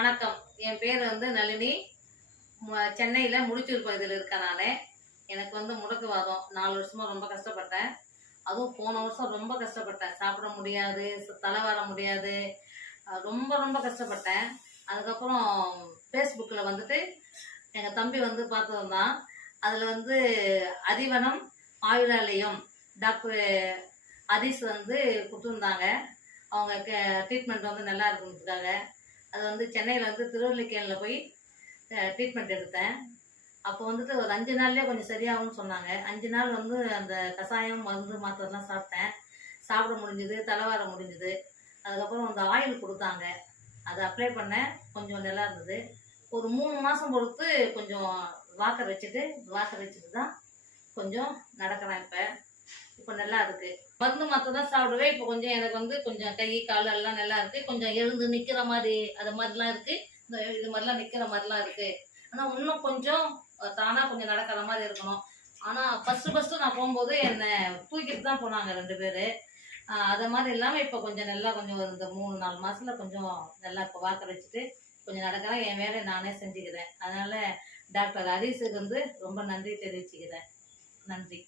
வணக்கம். என் பேர் நளினி. சென்னையில் முடிச்சூர் பகுதியில் இருக்கேன் நான். எனக்கு முடக்குவாதம் 4 வருஷமா ரொம்ப கஷ்டப்பட்டேன். அதுவும் போன வருஷம் ரொம்ப கஷ்டப்பட்டேன். சாப்பிட முடியாது, தலை வர முடியாது, ரொம்ப ரொம்ப கஷ்டப்பட்டேன். அதுக்கப்புறம் ஃபேஸ்புக்கில் எங்கள் தம்பி பார்த்து வந்தான். அதில் அதிவனம் ஆயுளாலயம் டாக்டர் அதீஸ் கொடுத்துருந்தாங்க. அவங்க ட்ரீட்மெண்ட் நல்லா இருக்குன்றதுக்காக அது சென்னையில் திருவல்லிக்கேணியில் போய் ட்ரீட்மெண்ட் எடுத்தேன். அப்போ ஒரு 5 நாள்லேயே கொஞ்சம் சரியாகும்னு சொன்னாங்க. 5 நாள் அந்த கஷாயம் மருந்து மாத்திரைலாம் சாப்பிட்டேன். சாப்பிட முடிஞ்சுது, தலைவார முடிஞ்சுது. அதுக்கப்புறம் அந்த ஆயில் கொடுத்தாங்க, அதை அப்ளை பண்ணேன். கொஞ்சம் நல்லா இருந்தது. ஒரு 3 மாதம் பொறுத்து கொஞ்சம் வாக்கர் வச்சுட்டு தான் கொஞ்சம் நடக்கிறேன். இப்போ நல்லா இருக்குது. மருந்து மாத்திரை தான் சாப்பிடுவேன். இப்போ கொஞ்சம் எனக்கு கொஞ்சம் கை கால் எல்லாம் நல்லா இருக்குது. கொஞ்சம் எழுந்து நிற்கிற மாதிரி அது மாதிரிலாம் இருக்குது. இது மாதிரிலாம் நிற்கிற மாதிரிலாம் இருக்குது. ஆனால் இன்னும் கொஞ்சம் தானாக கொஞ்சம் நடக்கிற மாதிரி இருக்கணும். ஆனால் ஃபஸ்ட்டு நான் போகும்போது என்னை தூக்கிட்டு தான் போனாங்க 2 பேர். அதை மாதிரி இல்லாமல் இப்போ கொஞ்சம் நல்லா கொஞ்சம் இந்த 3-4 மாதத்தில் கொஞ்சம் நல்லா இப்போ வாக்கர் வச்சுட்டு கொஞ்சம் நடக்கிறேன். என் வேலையை நானே செஞ்சுக்கிறேன். அதனால் டாக்டர் ஹரிஸுக்கு ரொம்ப நன்றி தெரிவிச்சுக்கிறேன். நன்றி.